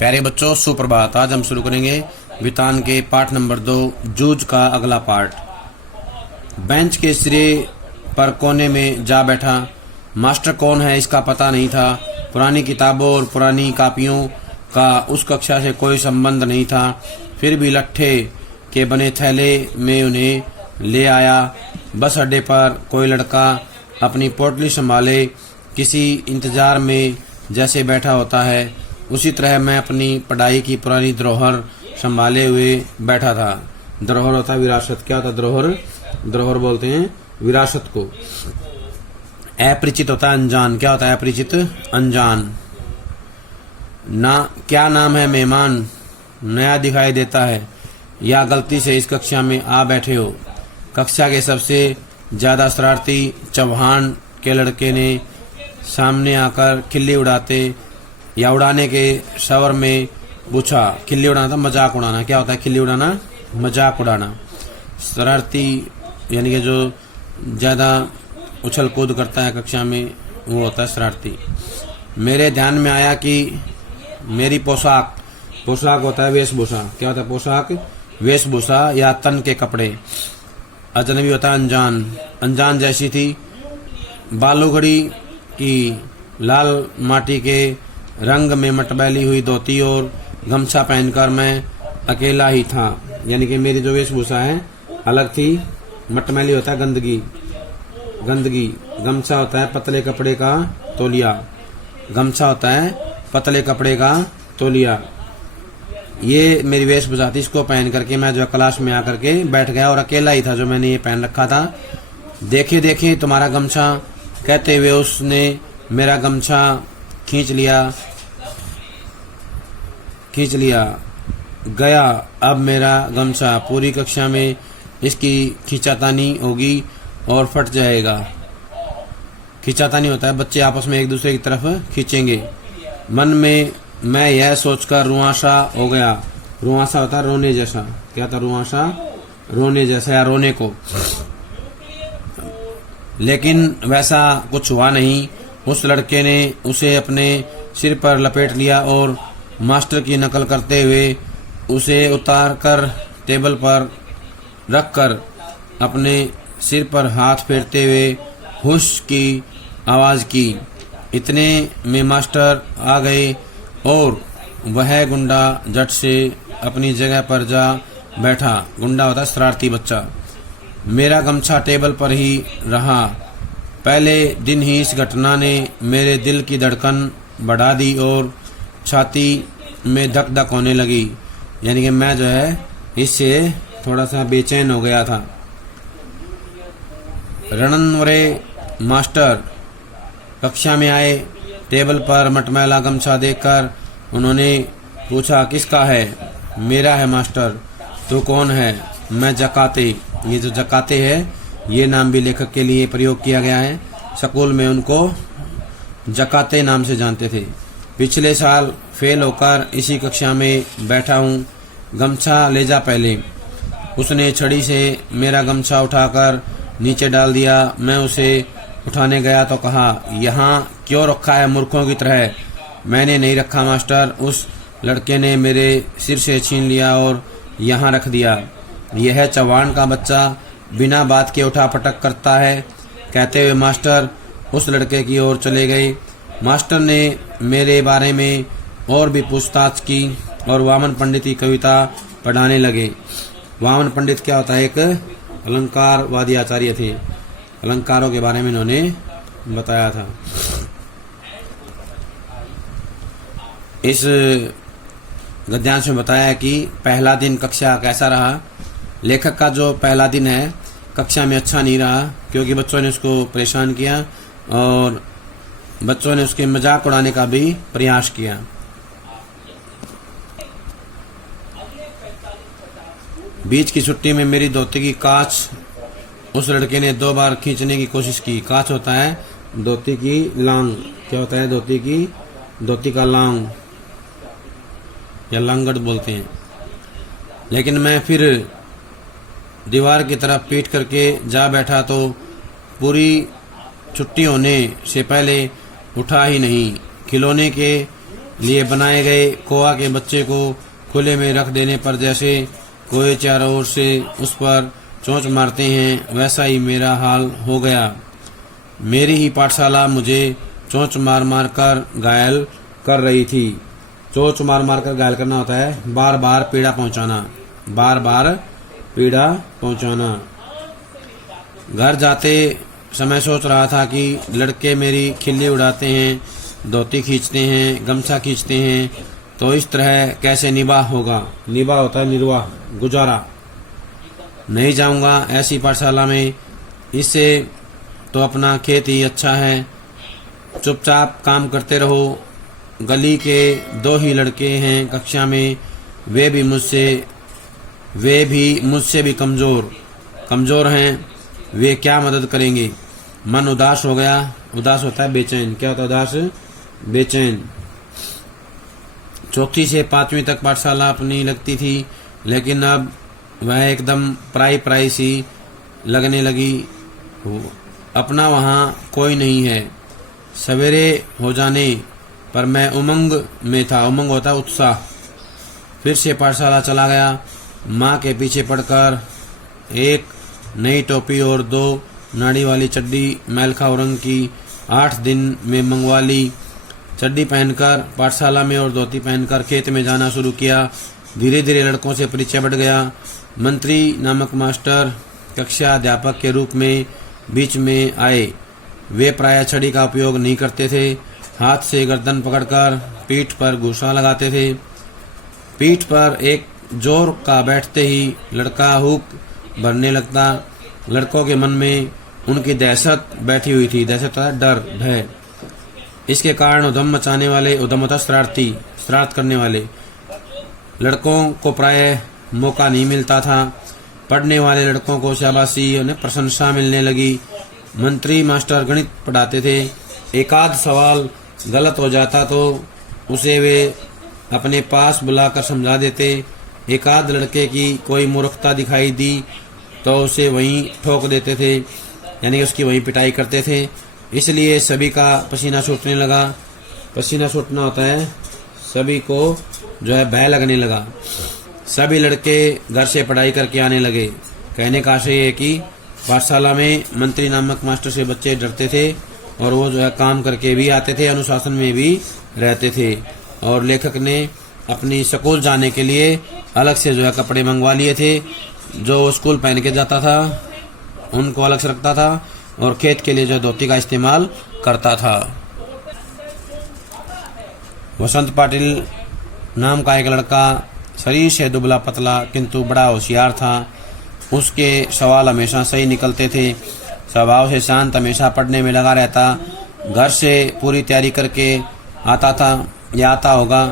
प्यारे बच्चों, सुप्रभात। आज हम शुरू करेंगे वितान के पाठ नंबर 2 जूझ का अगला पार्ट। बेंच के सिरे पर कोने में जा बैठा। मास्टर कौन है इसका पता नहीं था। पुरानी किताबों और पुरानी कापियों का उस कक्षा से कोई संबंध नहीं था। फिर भी लट्ठे के बने थैले में उन्हें ले आया। बस अड्डे पर कोई लड़का अपनी पोटली संभाले किसी इंतजार में जैसे बैठा होता है, उसी तरह मैं अपनी पढ़ाई की पुरानी धरोहर संभाले हुए बैठा था। धरोहर होता है विरासत। क्या होता है धरोहर? धरोहर बोलते हैं विरासत को। अपरिचित होता है अनजान। क्या होता है अपरिचित? अनजान। ना क्या नाम है मेहमान? नया दिखाई देता है या गलती से इस कक्षा में आ बैठे हो? कक्षा के सबसे ज्यादा शरारती चौहान के लड़के ने सामने आकर खिल्ली उड़ाते या उड़ाने के शवर में पूछा। खिल्ली उड़ाना था मजाक उड़ाना। क्या होता है खिल्ली उड़ाना? मजाक उड़ाना। शरारती यानी कि जो ज्यादा उछल कूद करता है कक्षा में, वो होता है शरारती। मेरे ध्यान में आया कि मेरी पोशाक होता है वेशभूषा। क्या होता है पोशाक? वेशभूषा या तन के कपड़े। अजनबी होता है अनजान जैसी थी। बालूगढ़ी की लाल माटी के रंग में मटमैली हुई धोती और गमछा पहनकर मैं अकेला ही था। यानी कि मेरी जो वेशभूषा है अलग थी। मटमैली होता है गंदगी। गमछा होता है पतले कपड़े का तौलिया। गमछा होता है पतले कपड़े का तौलिया। ये मेरी वेशभूषा थी। इसको पहन करके मैं जो क्लास में आकर के बैठ गया और अकेला ही था जो मैंने ये पहन रखा था। देखे तुम्हारा गमछा, कहते हुए उसने मेरा गमछा खींच लिया गया। अब मेरा गमछा पूरी कक्षा में इसकी खींचातानी होगी और फट जाएगा। खींचातानी होता है बच्चे आपस में एक दूसरे की तरफ खींचेंगे। मन में मैं यह सोचकर रुआंसा हो गया। रुआंसा होता है रोने जैसा। क्या था रुआंसा? रोने जैसा या रोने को। लेकिन वैसा कुछ हुआ नहीं। उस लड़के ने उसे अपने सिर पर लपेट लिया और मास्टर की नकल करते हुए उसे उतार कर टेबल पर रखकर अपने सिर पर हाथ फेरते हुए हुश की आवाज की। इतने में मास्टर आ गए और वह गुंडा झट से अपनी जगह पर जा बैठा। गुंडा होता है शरारती बच्चा। मेरा गमछा टेबल पर ही रहा। पहले दिन ही इस घटना ने मेरे दिल की धड़कन बढ़ा दी और छाती में धक धक होने लगी। यानी कि मैं जो है इससे थोड़ा सा बेचैन हो गया था। रणनवरे मास्टर कक्षा में आए। टेबल पर मटमैला गमछा देखकर उन्होंने पूछा, किसका है? मेरा है मास्टर। तो कौन है? मैं जकाते। ये जो जकाते है ये नाम भी लेखक के लिए प्रयोग किया गया है। स्कूल में उनको जकाते नाम से जानते थे। पिछले साल फेल होकर इसी कक्षा में बैठा हूँ। गमछा ले जा पहले। उसने छड़ी से मेरा गमछा उठाकर नीचे डाल दिया। मैं उसे उठाने गया तो कहा, यहाँ क्यों रखा है मूर्खों की तरह? मैंने नहीं रखा मास्टर। उस लड़के ने मेरे सिर से छीन लिया और यहाँ रख दिया। यह चौहान का बच्चा बिना बात के उठा पटक करता है, कहते हुए मास्टर उस लड़के की ओर चले गए। मास्टर ने मेरे बारे में और भी पूछताछ की और वामन पंडित की कविता पढ़ाने लगे। वामन पंडित क्या होता है? एक अलंकारवादी आचार्य थे। अलंकारों के बारे में इन्होंने बताया था। इस गद्यांश में बताया कि पहला दिन कक्षा कैसा रहा। लेखक का जो पहला दिन है कक्षा में अच्छा नहीं रहा, क्योंकि बच्चों ने उसको परेशान किया और बच्चों ने उसके मजाक उड़ाने का भी प्रयास किया। बीच की छुट्टी में मेरी धोती की कांच उस लड़के ने 2 बार खींचने की कोशिश की। कांच होता है धोती की लांग। क्या होता है धोती का लांग या लांगड़ बोलते हैं। लेकिन मैं फिर दीवार की तरफ पीट करके जा बैठा तो पूरी छुट्टी होने से पहले उठा ही नहीं। खिलौने के लिए बनाए गए कोआ के बच्चे को खुले में रख देने पर जैसे कोई चारों ओर से उस पर चोंच मारते हैं, वैसा ही मेरा हाल हो गया। मेरी ही पाठशाला मुझे चोंच मार मार कर घायल कर रही थी। चोंच मार मार कर घायल करना होता है बार बार पीड़ा पहुंचाना, बार बार पीड़ा पहुंचाना। घर जाते समय सोच रहा था कि लड़के मेरी खिल्ली उड़ाते हैं, धोती खींचते हैं, गमछा खींचते हैं, तो इस तरह कैसे निबाह होगा। निबाह होता है निर्वाह, गुजारा। नहीं जाऊंगा ऐसी पाठशाला में, इससे तो अपना खेत ही अच्छा है। चुपचाप काम करते रहो। गली के 2 ही लड़के हैं कक्षा में, वे भी मुझसे भी कमजोर हैं। वे क्या मदद करेंगे। मन उदास हो गया। उदास होता है बेचैन। क्या होता है उदास? बेचैन। 4वीं से 5वीं तक पाठशाला अपनी लगती थी, लेकिन अब वह एकदम पराई सी लगने लगी। अपना वहाँ कोई नहीं है। सवेरे हो जाने पर मैं उमंग में था। उमंग होता उत्साह। फिर से पाठशाला चला गया। माँ के पीछे पड़कर एक नई टोपी और 2 नाड़ी वाली चड्डी मैलखाव रंग की 8 दिन में मंगवा ली। चड्डी पहनकर पाठशाला में और धोती पहनकर खेत में जाना शुरू किया। धीरे धीरे लड़कों से परिचय बढ़ गया। मंत्री नामक मास्टर कक्षा अध्यापक के रूप में बीच में आए। वे प्रायः छड़ी का उपयोग नहीं करते थे। हाथ से गर्दन पकड़कर पीठ पर घूंसा लगाते थे। पीठ पर एक जोर का बैठते ही लड़का हुक भरने लगता। लड़कों के मन में उनकी दहशत बैठी हुई थी। दहशत होता है डर, भय। इसके कारण उधम मचाने वाले, उधम होता शरारत करने वाले लड़कों को प्रायः मौका नहीं मिलता था। पढ़ने वाले लड़कों को शाबाशी और प्रशंसा मिलने लगी। मंत्री मास्टर गणित पढ़ाते थे। एकाध सवाल गलत हो जाता तो उसे वे अपने पास बुलाकर समझा देते। एकाध लड़के की कोई मूर्खता दिखाई दी तो उसे वहीं ठोक देते थे, यानी उसकी वहीं पिटाई करते थे। इसलिए सभी का पसीना छूटने लगा। पसीना छूटना होता है सभी को जो है भय लगने लगा। सभी लड़के घर से पढ़ाई करके आने लगे। कहने का आशय है कि पाठशाला में मंत्री नामक मास्टर से बच्चे डरते थे और वो जो है काम करके भी आते थे, अनुशासन में भी रहते थे। और लेखक ने अपनी स्कूल जाने के लिए अलग से जो है कपड़े मंगवा लिए थे। जो स्कूल पहन के जाता था उनको अलग से रखता था और खेत के लिए जो धोती का इस्तेमाल करता था। वसंत पाटिल नाम का एक लड़का शरीर से दुबला पतला किंतु बड़ा होशियार था। उसके सवाल हमेशा सही निकलते थे। स्वभाव से शांत, हमेशा पढ़ने में लगा रहता। घर से पूरी तैयारी करके आता था या आता होगा।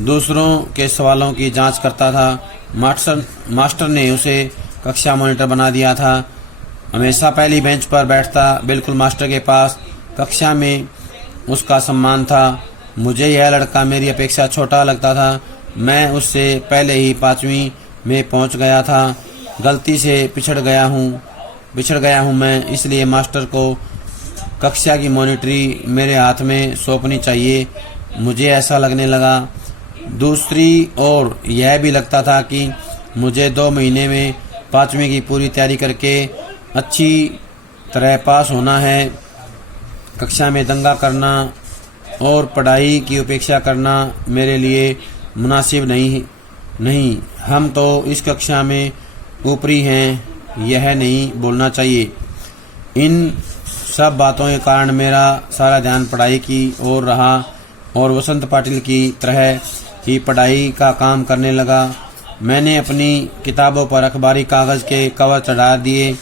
दूसरों के सवालों की जांच करता था। मास्टर ने उसे कक्षा मॉनिटर बना दिया था। हमेशा पहली बेंच पर बैठता, बिल्कुल मास्टर के पास। कक्षा में उसका सम्मान था। मुझे यह लड़का मेरी अपेक्षा छोटा लगता था। मैं उससे पहले ही 5वीं में पहुंच गया था। गलती से पिछड़ गया हूं मैं, इसलिए मास्टर को कक्षा की मॉनिटरी मेरे हाथ में सौंपनी चाहिए, मुझे ऐसा लगने लगा। दूसरी ओर यह भी लगता था कि मुझे 2 महीने में 5वीं की पूरी तैयारी करके अच्छी तरह पास होना है। कक्षा में दंगा करना और पढ़ाई की उपेक्षा करना मेरे लिए मुनासिब नहीं। हम तो इस कक्षा में ऊपरी हैं, यह नहीं बोलना चाहिए। इन सब बातों के कारण मेरा सारा ध्यान पढ़ाई की ओर रहा और वसंत पाटिल की तरह ही पढ़ाई का काम करने लगा। मैंने अपनी किताबों पर अखबारी कागज के कवर चढ़ा दिए।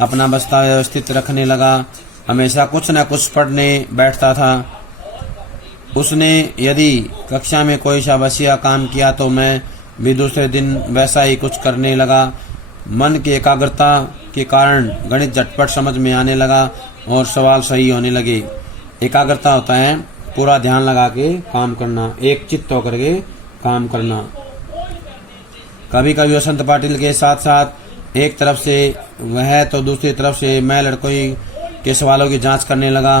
अपना बस्ता व्यवस्थित रखने लगा। हमेशा कुछ न कुछ पढ़ने बैठता था। उसने यदि कक्षा में कोई शाबाशिया काम किया तो मैं भी दूसरे दिन वैसा ही कुछ करने लगा। मन की एकाग्रता के कारण गणित झटपट समझ में आने लगा और सवाल सही होने लगे। एकाग्रता होता है पूरा ध्यान लगा के काम करना, एक चित्त होकर के काम करना। कभी कभी वसंत पाटिल के साथ साथ एक तरफ से वह तो दूसरी तरफ से मैं लड़कों के सवालों की जांच करने लगा।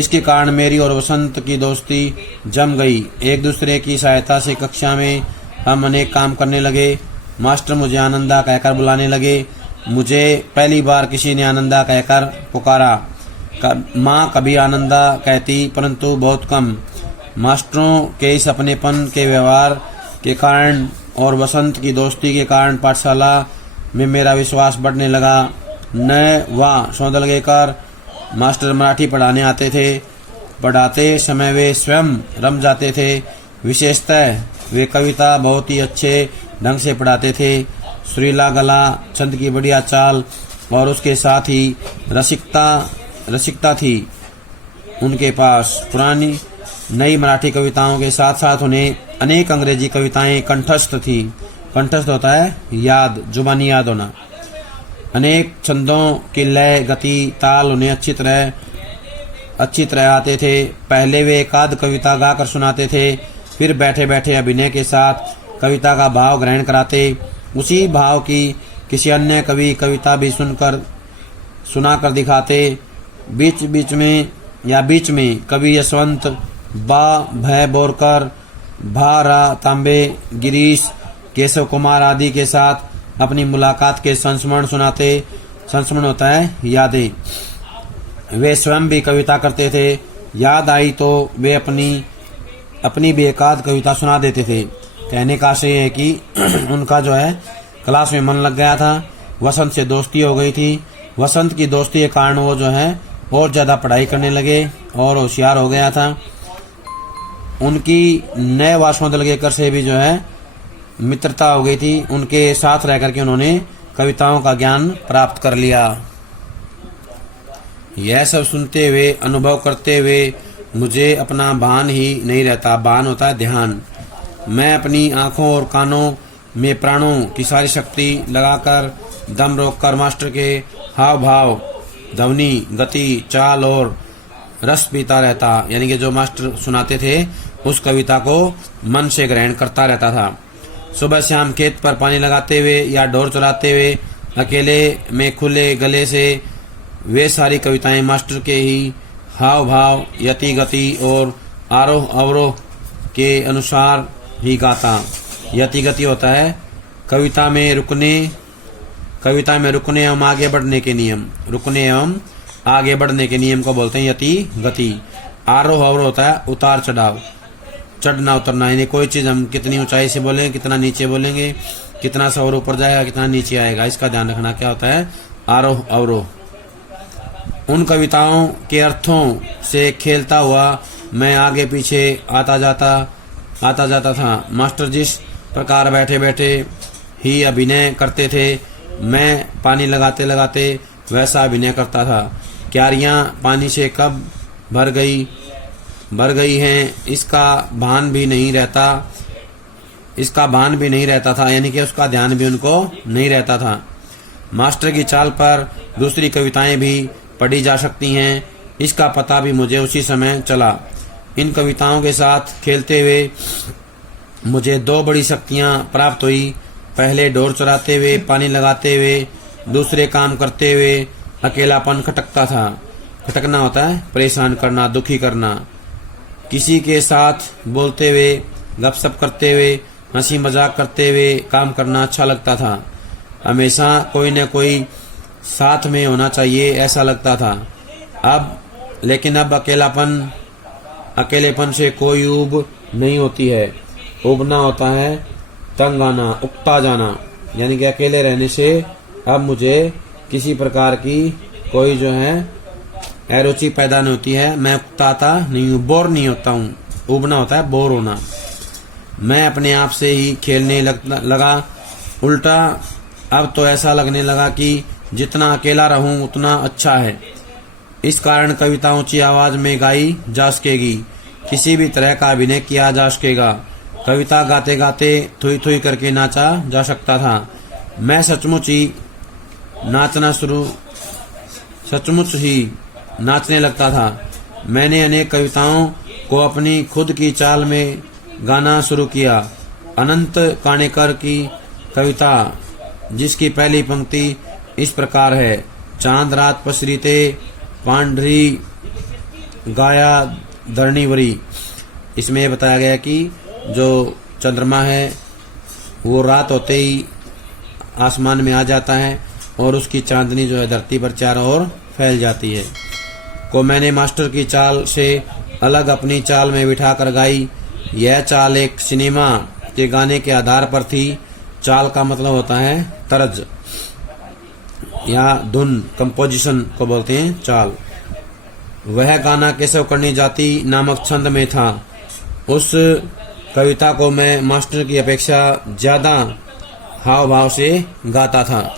इसके कारण मेरी और वसंत की दोस्ती जम गई। एक दूसरे की सहायता से कक्षा में हम अनेक काम करने लगे। मास्टर मुझे आनंदा कहकर बुलाने लगे। मुझे पहली बार किसी ने आनंदा कहकर पुकारा। माँ कभी आनंदा कहती, परंतु बहुत कम। मास्टरों के इस अपनेपन के व्यवहार के कारण और वसंत की दोस्ती के कारण पाठशाला में मेरा विश्वास बढ़ने लगा। न व सौंदलगेकर मास्टर मराठी पढ़ाने आते थे। पढ़ाते समय वे स्वयं रम जाते थे। विशेषतः वे कविता बहुत ही अच्छे ढंग से पढ़ाते थे। सुरीला गला, छंद की बढ़िया चाल और उसके साथ ही रसिकता थी उनके पास। पुरानी नई मराठी कविताओं के साथ साथ उन्हें अनेक अंग्रेजी कविताएं कंठस्थ थी। कंठस्थ होता है याद, जुबानी याद होना। अनेक छंदों की लय, गति, ताल उन्हें अच्छी तरह आते थे। पहले वे एकाध कविता गाकर सुनाते थे, फिर बैठे बैठे अभिनय के साथ कविता का भाव ग्रहण कराते। उसी भाव की किसी अन्य कवि कविता भी सुनाकर दिखाते। बीच में कवि यशवंत, बा भय बोरकर, भा रा तांबे, गिरीश, केशव कुमार आदि के साथ अपनी मुलाकात के संस्मरण सुनाते। संस्मरण होता है यादें। वे स्वयं भी कविता करते थे। याद आई तो वे अपनी भी एकाध कविता सुना देते थे। कहने का आशय है कि उनका जो है क्लास में मन लग गया था। वसंत से दोस्ती हो गई थी। वसंत की दोस्ती के कारण वो जो है और ज्यादा पढ़ाई करने लगे और होशियार हो गया था। उनकी नए वासमोदलगेकर से भी जो है मित्रता हो गई थी। उनके साथ रह करके उन्होंने कविताओं का ज्ञान प्राप्त कर लिया। यह सब सुनते हुए, अनुभव करते हुए मुझे अपना भान ही नहीं रहता। भान होता है ध्यान। मैं अपनी आंखों और कानों में प्राणों की सारी शक्ति लगाकर दम रोककर मास्टर के हाव भाव, ध्वनि, गति, चाल और रस पीता रहता। यानी कि जो मास्टर सुनाते थे उस कविता को मन से ग्रहण करता रहता था। सुबह शाम खेत पर पानी लगाते हुए या ढोर चराते हुए अकेले में खुले गले से वे सारी कविताएं मास्टर के ही हाव भाव, यति गति और आरोह अवरोह के अनुसार ही गाता। यति गति होता है कविता में रुकने एवं आगे बढ़ने के नियम। रुकने एवं आगे बढ़ने के नियम को बोलते हैं यति गति। आरोह अवरोह होता है उतार चढ़ाव, चढ़ना उतरना। यानी कोई चीज हम कितनी ऊंचाई से बोलेंगे, कितना नीचे बोलेंगे, कितना सौर ऊपर जाएगा, कितना नीचे आएगा, इसका ध्यान रखना। क्या होता है आरोह अवरोह। उन कविताओं के अर्थों से खेलता हुआ मैं आगे पीछे आता जाता था। मास्टर जिस प्रकार बैठे बैठे ही अभिनय करते थे, मैं पानी लगाते लगाते वैसा अभिनय करता था। क्यारियां पानी से कब भर गई हैं इसका भान भी नहीं रहता था। यानी कि उसका ध्यान भी उनको नहीं रहता था। मास्टर की चाल पर दूसरी कविताएं भी पढ़ी जा सकती हैं, इसका पता भी मुझे उसी समय चला। इन कविताओं के साथ खेलते हुए मुझे दो बड़ी शक्तियां प्राप्त हुई। पहले डोर चराते हुए, पानी लगाते हुए, दूसरे काम करते हुए अकेलापन खटकता था। खटकना होता है परेशान करना, दुखी करना। किसी के साथ बोलते हुए, गपशप करते हुए, हंसी मजाक करते हुए काम करना अच्छा लगता था। हमेशा कोई न कोई साथ में होना चाहिए ऐसा लगता था। लेकिन अब अकेलेपन से कोई ऊब नहीं होती है। उबना होता है तंग आना, उकता जाना। यानी कि अकेले रहने से अब मुझे किसी प्रकार की कोई जो है अरुचि पैदा नहीं होती है। मैं उकताता नहीं हूँ, बोर नहीं होता हूँ। उबना होता है बोर होना। मैं अपने आप से ही खेलने लगा। उल्टा अब तो ऐसा लगने लगा कि जितना अकेला रहूं उतना अच्छा है। इस कारण कविता ऊंची आवाज में गाई जा सकेगी, किसी भी तरह का अभिनय किया जा सकेगा। कविता गाते गाते थुई थुई करके नाचा जा सकता था। मैं सचमुच ही नाचने लगता था। मैंने अनेक कविताओं को अपनी खुद की चाल में गाना शुरू किया। अनंत काणेकर की कविता, जिसकी पहली पंक्ति इस प्रकार है: चांद रात पसरीते पांढरी गाया धरणीवरी। इसमें यह बताया गया कि जो चंद्रमा है वो रात होते ही आसमान में आ जाता है और उसकी चांदनी जो है धरती पर चारों ओर फैल जाती है। को मैंने मास्टर की चाल से अलग अपनी चाल में बिठा कर गाई। यह चाल एक सिनेमा के गाने के आधार पर थी। चाल का मतलब होता है तर्ज या धुन, कंपोजिशन को बोलते हैं चाल। वह गाना केशव करनी जाति नामक छंद में था। उस कविता को मैं मास्टर की अपेक्षा ज्यादा हाव भाव से गाता था,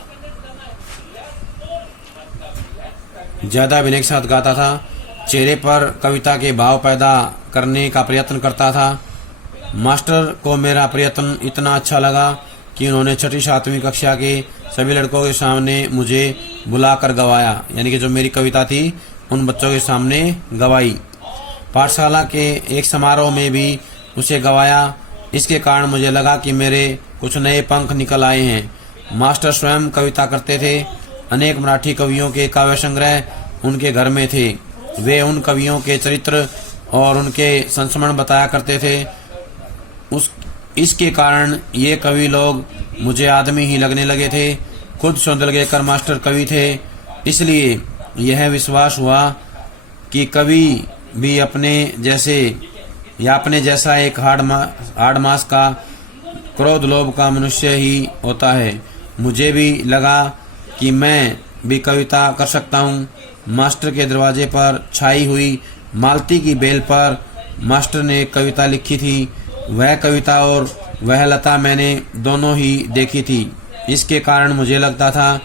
ज्यादा विनय के साथ गाता था। चेहरे पर कविता के भाव पैदा करने का प्रयत्न करता था। मास्टर को मेरा प्रयत्न इतना अच्छा लगा कि उन्होंने 6ठी 7वीं कक्षा के सभी लड़कों के सामने मुझे बुलाकर गवाया, यानी कि जो मेरी कविता थी उन बच्चों के सामने गवाई। पाठशाला के एक समारोह में भी उसे गवाया। इसके कारण मुझे लगा कि मेरे कुछ नए पंख निकल आए हैं। मास्टर स्वयं कविता करते थे। अनेक मराठी कवियों के काव्य संग्रह उनके घर में थे। वे उन कवियों के चरित्र और उनके संस्मरण बताया करते थे। इसके कारण ये कवि लोग मुझे आदमी ही लगने लगे थे। खुद सौंदर्यकर मास्टर कवि थे, इसलिए यह विश्वास हुआ कि कवि भी अपने जैसा एक हाड़ मास का क्रोध लोभ का मनुष्य ही होता है। मुझे भी लगा कि मैं भी कविता कर सकता हूँ। मास्टर के दरवाजे पर छाई हुई मालती की बेल पर मास्टर ने एक कविता लिखी थी। वह कविता और वह लता मैंने दोनों ही देखी थी। इसके कारण मुझे लगता था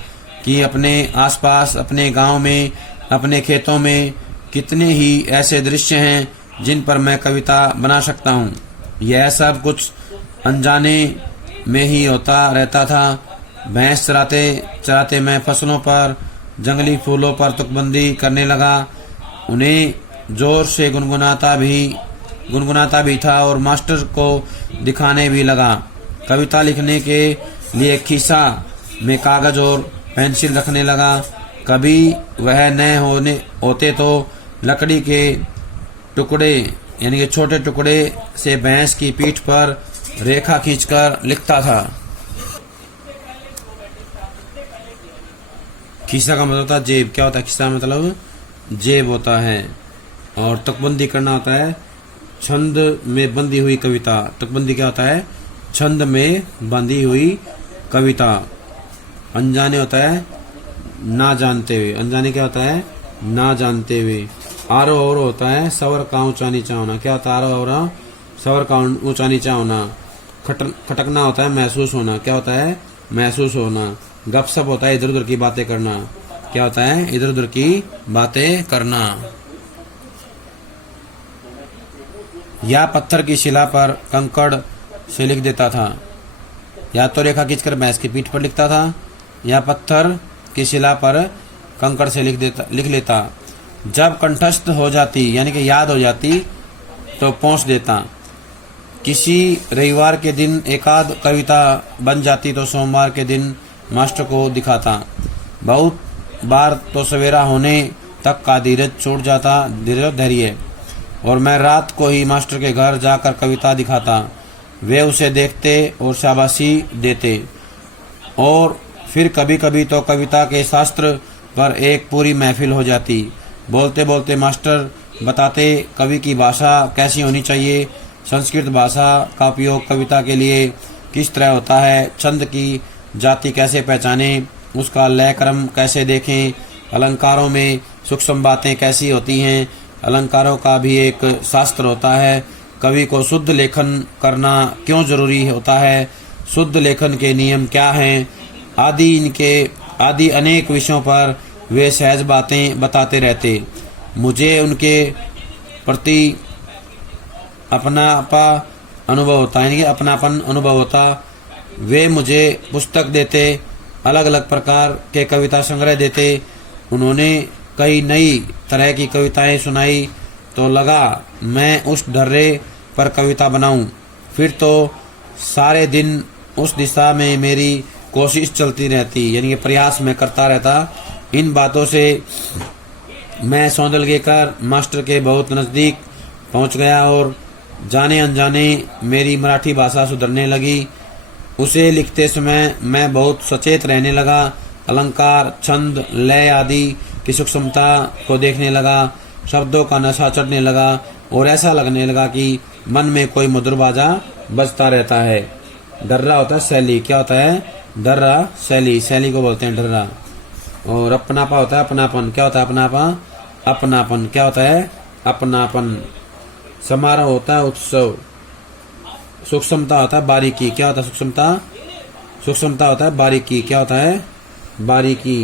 कि अपने आसपास, अपने गांव में, अपने खेतों में कितने ही ऐसे दृश्य हैं जिन पर मैं कविता बना सकता हूँ। यह सब कुछ अनजाने में ही होता रहता था। भैंस चराते चराते मैं फसलों पर, जंगली फूलों पर तुकबंदी करने लगा। उन्हें जोर से गुनगुनाता भी था और मास्टर को दिखाने भी लगा। कविता लिखने के लिए खीसा में कागज और पेंसिल रखने लगा। कभी वह न होते तो लकड़ी के टुकड़े, यानी कि छोटे टुकड़े से भैंस की पीठ पर रेखा खींचकर लिखता था। खीसा का मतलब होता है जेब। क्या होता है खीसा? मतलब जेब होता है। और तुकबंदी करना होता है छंद में बंधी हुई कविता। तुकबंदी क्या होता है? छंद में बंधी हुई कविता। अनजाने होता है ना जानते हुए। अनजाने क्या होता है? ना जानते हुए। आरो और होता है सवर का ऊंचा नीचा होना। क्या होता है आरो और? सवर का ऊंचा नीचा होना। खटकना होता है महसूस होना। क्या होता है? महसूस होना। गपशप होता है इधर उधर की बातें करना। क्या होता है? इधर उधर की बातें करना। या पत्थर की शिला पर कंकड़ से लिख देता था। या तो रेखा खींचकर भैंस की पीठ पर लिखता था, या पत्थर की शिला पर कंकड़ से लिख लेता। जब कंठस्थ हो जाती, यानी कि याद हो जाती, तो पहुंच देता। किसी रविवार के दिन एकाध कविता बन जाती तो सोमवार के दिन मास्टर को दिखाता। बहुत बार तो सवेरा होने तक का धीरज छूट जाता, धैर्य, और मैं रात को ही मास्टर के घर जाकर कविता दिखाता। वे उसे देखते और शाबाशी देते। और फिर कभी कभी तो कविता के शास्त्र पर एक पूरी महफिल हो जाती। बोलते बोलते मास्टर बताते कवि की भाषा कैसी होनी चाहिए, संस्कृत भाषा का उपयोग कविता के लिए किस तरह होता है, छंद की जाति कैसे पहचाने, उसका लय क्रम कैसे देखें, अलंकारों में सूक्ष्म बातें कैसी होती हैं, अलंकारों का भी एक शास्त्र होता है, कवि को शुद्ध लेखन करना क्यों जरूरी होता है, शुद्ध लेखन के नियम क्या हैं, आदि अनेक विषयों पर वे सहज बातें बताते रहते। मुझे उनके प्रति अपनापन अनुभव होता। वे मुझे पुस्तक देते, अलग अलग प्रकार के कविता संग्रह देते। उन्होंने कई नई तरह की कविताएं सुनाई तो लगा मैं उस ढर्रे पर कविता बनाऊं। फिर तो सारे दिन उस दिशा में मेरी कोशिश चलती रहती, यानी कि प्रयास मैं करता रहता। इन बातों से मैं सौंदल लेकर मास्टर के बहुत नज़दीक पहुंच गया और जाने अनजाने मेरी मराठी भाषा सुधरने लगी। उसे लिखते समय मैं बहुत सचेत रहने लगा। अलंकार, छंद, लय आदि की सूक्ष्मता को देखने लगा। शब्दों का नशा चढ़ने लगा और ऐसा लगने लगा कि मन में कोई मधुर बाजा बजता रहता है। डर्रा होता है शैली, क्या होता है? डर्रा शैली, शैली को बोलते हैं डर्रा। और अपनापा होता है अपनापन, क्या होता है अपनापा? अपनापन, क्या होता है? अपनापन। समारोह होता है उत्सव। सूक्ष्मता होता है बारीकी, क्या होता है सूक्ष्मता? सूक्ष्मता होता है बारीकी, क्या होता है? बारीकी।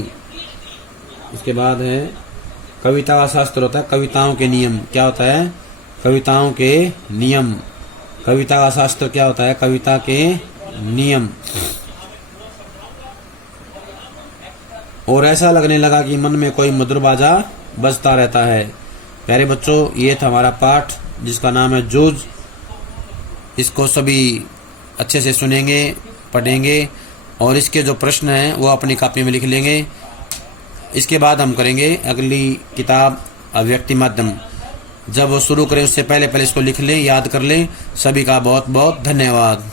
इसके बाद है कविता का शास्त्र होता है कविताओं के नियम, क्या होता है? कविताओं के नियम। कविता का शास्त्र क्या होता है? कविता के नियम। और ऐसा लगने लगा कि मन में कोई मधुर बाजा बजता रहता है। प्यारे बच्चों, ये था हमारा पाठ जिसका नाम है जूझ। इसको सभी अच्छे से सुनेंगे, पढ़ेंगे और इसके जो प्रश्न हैं वो अपनी कॉपी में लिख लेंगे। इसके बाद हम करेंगे अगली किताब अभिव्यक्ति माध्यम। जब वो शुरू करें उससे पहले इसको लिख लें, याद कर लें। सभी का बहुत बहुत धन्यवाद।